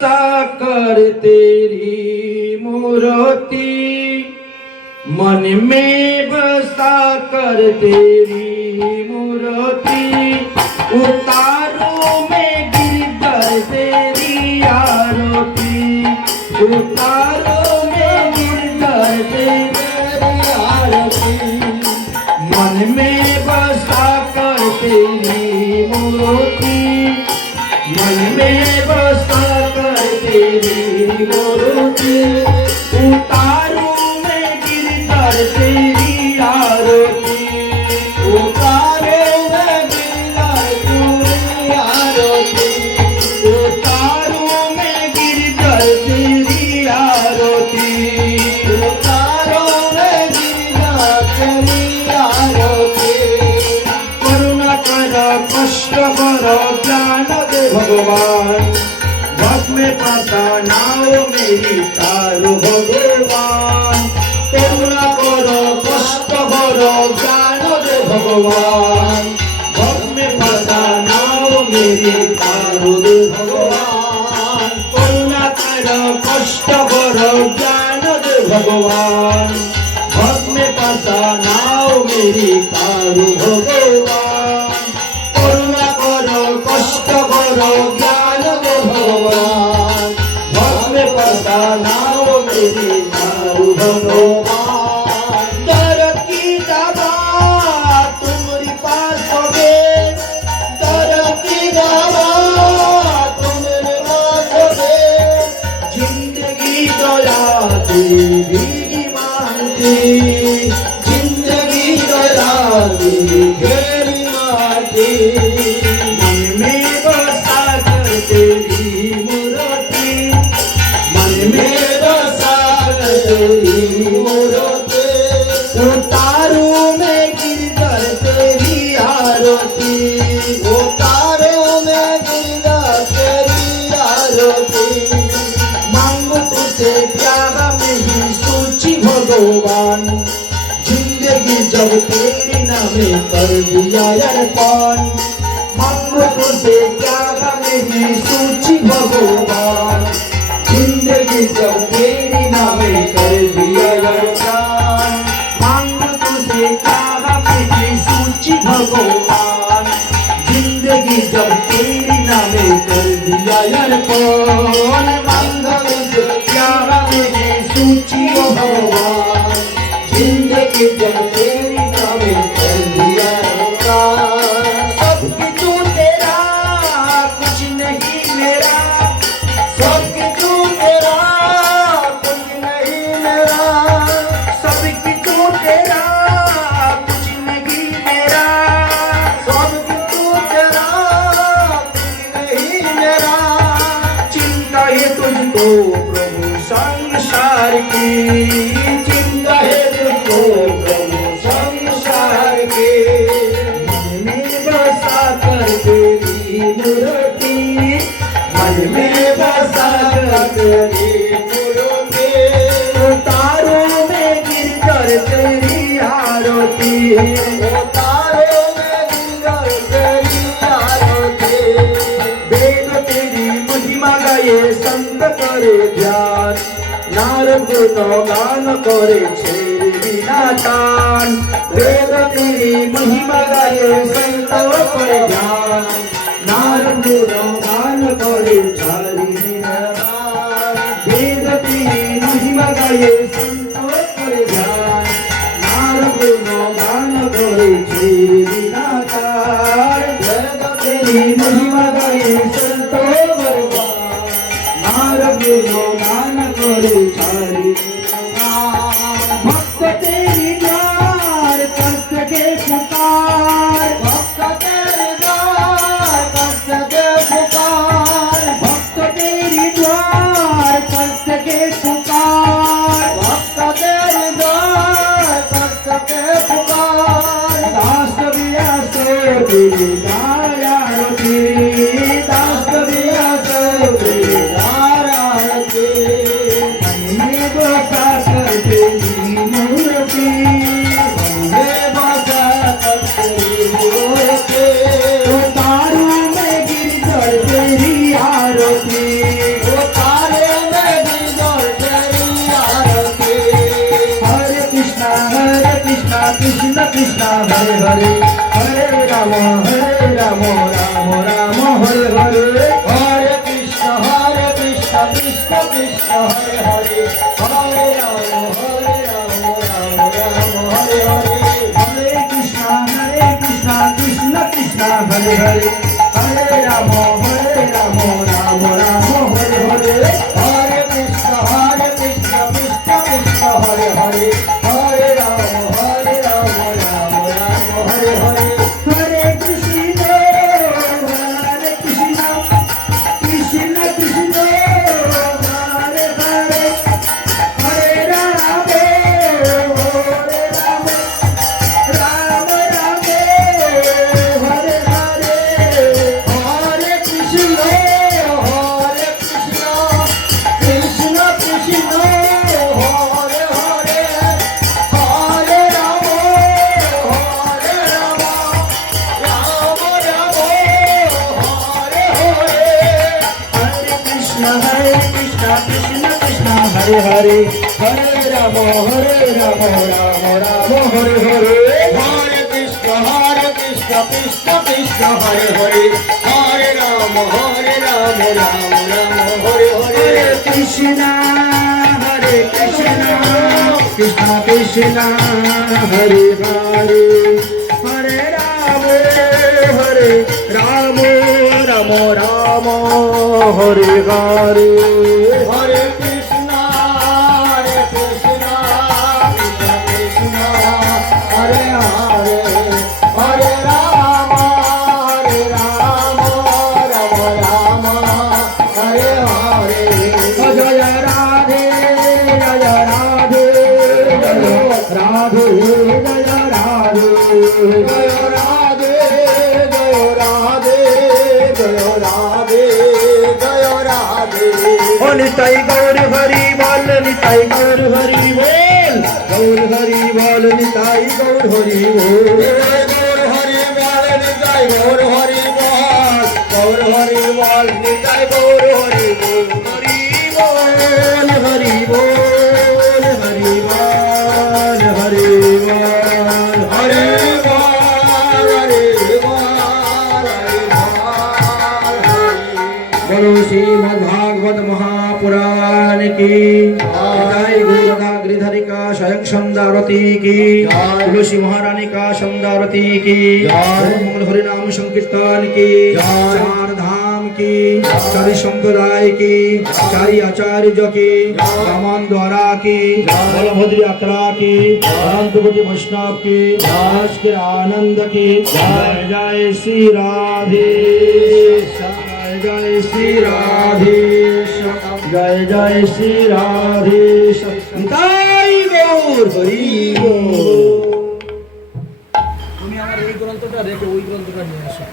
कर तेरी मूर्ति मन में बसा कर तेरी मूर्ति उतारो में गिरकर तेरी आरती उतारो में गिरकर तेरी आरती मन में बसा कर तेरी मूर्ति मन में बसा कर तेरी मूर्ति उतारू में गिरकर तेरी आरती उतारो में गिरकर तेरी आरती उतारो में गिरकर तेरी आरती उतारो में गिरकर तेरी आरती करुणा कर कष्ट कर ज्ञान दे भगवान भक्त में पाता नाओ मेरी तारो भगवान करुणा करो कष्ट करो ज्ञान दे भगवान भक्त में पाता नाओ मेरी तारो दे भगवान करुणा करो कष्ट करो ज्ञान दे भगवान भक्त में पाता नाओ मेरी तारो भगवान करुणा करो कष्ट करो ज्ञान दे भगवान भक्त में पाता नाओ मेरी तारो भगवान दर की दवा तुम्हारी पास होगे दर की दवा तुम्हारे पास होगे जिंदगी दया की भीगी मांगती जिंदगी दया की घेरी मांगती मन में बसा कर तेरी मूर्ति मन में बसा कर तेरी मूर्ति उतारू में गिरकर तेरी आरती उतारो में गिरकर तेरी आरती मांगो तुझसे प्यार में ही सोची भगवान जिंदगी जब तेरे नामे कर दिया अर्पण मांगो तुझसे प्यार में ही सोची भगवान जिंदगी जब तेरे नामे कर दिया अर्पण मांगो तुझसे प्यार में ही सोची भगवान जिंदगी जब तेरे नामे कर दिया अर्पण मांगो तुझसे प्यार में ही सोची भगवान जिंदगी जब तेरी नामे कर दिया सब किचू तेरा कुछ नहीं मेरा सब किचू तेरा कुछ नहीं मेरा सब किचू तेरा कुछ नहीं मेरा सब किचू तेरा कुछ नहीं मेरा चिंता है तुझको प्रभु संसार की चिंता है तुझको प्रभु संसार के मन में बसा कर तेरी मूर्ति मन में बसा कर तेरी मूर्ति उतारो में गिरकर तेरी आरती उतारो में गिरकर तेरी आरती वेद तेरी महिमा गाये संत करे ध्यान नारद गान करे छेर बिना तान वेद तेरी महिमा गाये संत करे ध्यान नारद गान करे छेर बिना तान वेद तेरी महिमा गाये संत करे ध्यान नारद गान करे छेर बिना तान वेद तेरी महिमा गाये संत करे ध्यान नारद गान करे छारी भक्त तेरी द्वार कष्ट के पुकार भक्त तेरी द्वार कष्ट के पुकार भक्त तेरी द्वार कष्ट के पुकार भक्त तेरी द्वार कष्ट के पुकार दास व्यास तेरी दया रती दास व्यास तेरी दया रती बसा कर तेरी मूर्ति मन में बसा कर तेरी मूर्ति उतारू में गिरकर तेरी आरती Hare Hare, Hare Rama, Rama Rama, Hare Hare, Hare Krishna, Krishna Krishna, Hare Hare, Hare Rama, Rama Rama, Hare Hare, Hare Krishna, Krishna Krishna, Hare Hare, Hare Rama, Rama Rama, Hare Hare, Hare Krishna, Krishna Krishna, Hare Hare, Hare Rama, Rama Rama, Hare Hare, Hare Krishna, Krishna Krishna, Hare Hare, Hare Rama, Rama Rama, Hare Hare, Hare Krishna, Krishna Krishna, Hare Hare, Hare Rama, Rama Rama, Hare Hare, Hare Krishna, Krishna Krishna, Hare Hare, Hare Rama, Rama Rama, Hare Hare, Hare Krishna, Krishna Krishna, Hare Hare, Hare Rama, Rama Rama, Hare Hare, Hare Krishna, Krishna Krishna, Hare Hare, Hare Rama, Rama Rama, Hare Hare, Hare Krishna, Krishna Krishna, Hare Hare, Hare Rama, Rama Rama, Hare Hare, Jaya Radhe, Jaya Radhe, Jaya Radhe, Jaya Radhe, Jaya Radhe, Jaya Radhe, Jaya Radhe, Jaya Radhe, O Nitai Gaur Hari Bol, Nitai Gaur Hari Bol, Gaur Hari Bol, Nitai Gaur Hari Bol, Nitai Gaur Hari Bol, Nitai Gaur Hari Bol, Gaur Hari Bol, Nitai Gaur Hari Bol, Hari Bol, Hari Bol, Hari Bol, Hari Bol, Hari Bol, बोलो श्रीमद् भागवत महापुराण की जय, गुरुदा गिरिधरी का स्वयं सौंदर्यवती की, तुलसी महारानी का सौंदर्यवती की, मंगल हरि नाम संकीर्तन की, चार धाम की, चारि संप्रदाय की, चारि आचार्य की, रामान द्वारा की, बलभद्री अखड़ा की, अनंत कोटि वैष्णव की, आज के आनंद की, जय जय श्री राधे, जय श्री राधे, जय जय श्री राधे, নিতাই গৌর হরি বল। তুমি আমার এই গ্রন্থটা রেখে ওই গ্রন্থটা নিয়ে আসো।